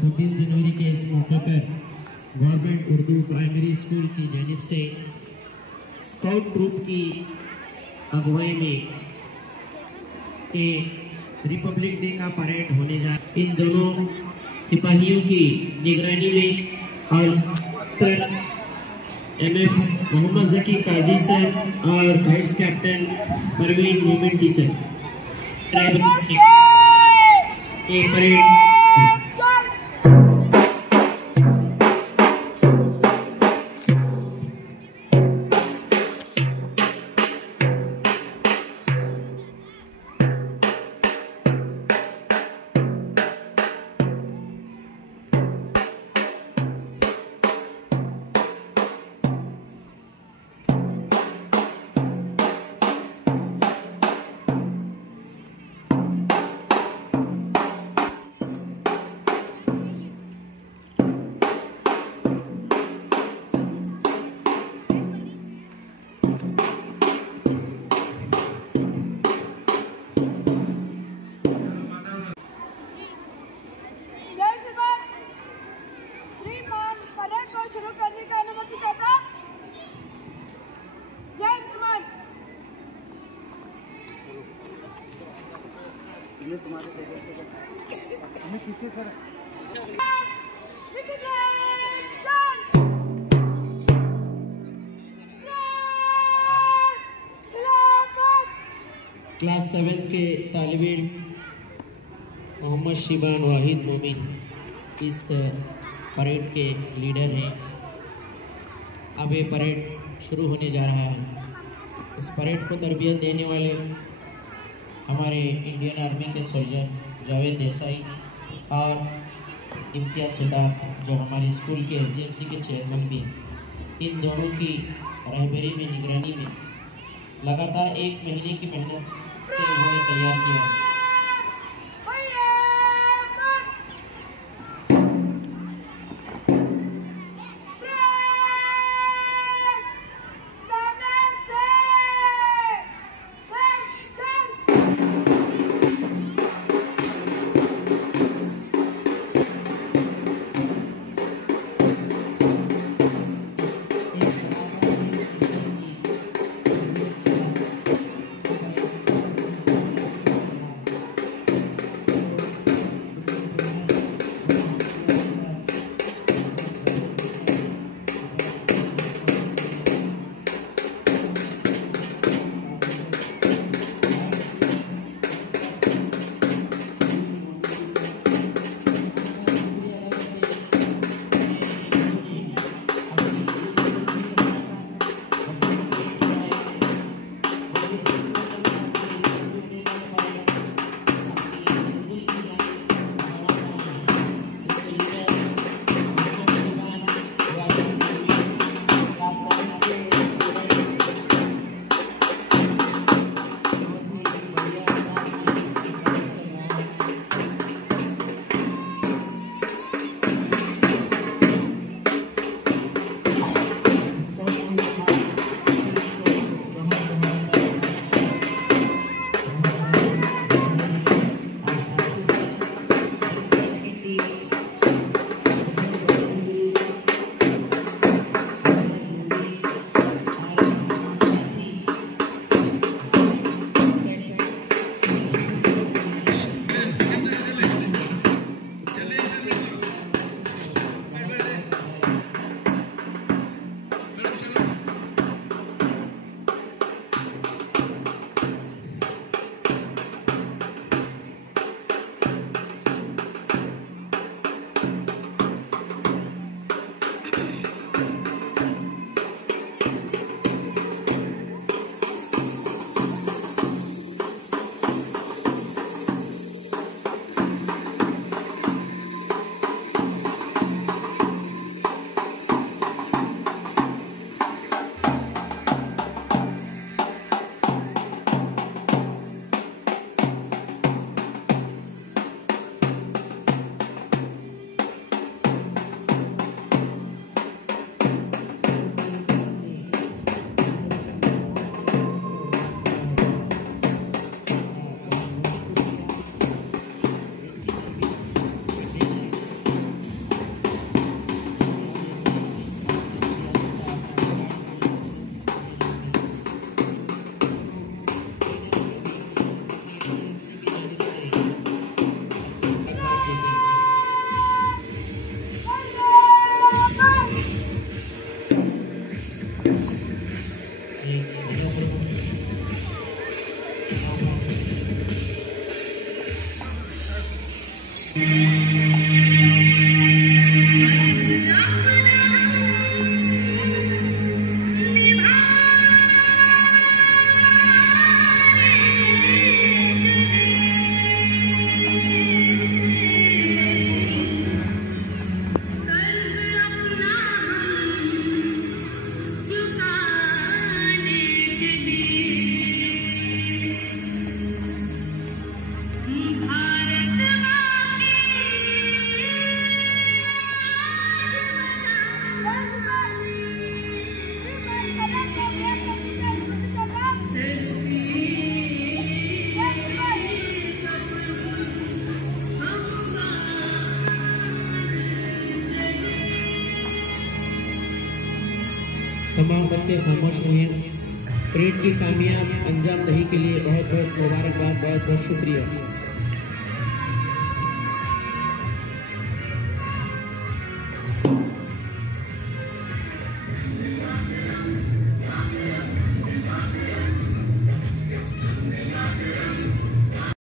26 जनवरी के इस मौके पर गवर्नमेंट उर्दू प्राइमरी स्कूल की जानिब से स्काउट ग्रुप की अगुवाई में रिपब्लिक डे का परेड होने जा रहा है। इन दोनों सिपाहियों की निगरानी में और MF मोहम्मद जकी काजी सर और वाइस कैप्टन परवीन मोमिन टीचर परेड क्लास 7 के तालिब इल्म मोहम्मद शिबान वाहिद मोमिन इस परेड के लीडर हैं। अब ये परेड शुरू होने जा रहा है। इस परेड को तरबियत देने वाले हमारे इंडियन आर्मी के सोल्जर जावेद देसाई और इम्तियाज सुल्तान जो हमारे स्कूल के SDMC के चेयरमैन भी हैं, इन दोनों की रहबरी में निगरानी में लगातार 1 महीने की मेहनत से इन्होंने तैयार किया। तमाम बच्चे खामोश हुए हैं। परेड की कामयाब अंजाम दही के लिए बहुत बहुत मुबारकबाद, बहुत बहुत शुक्रिया।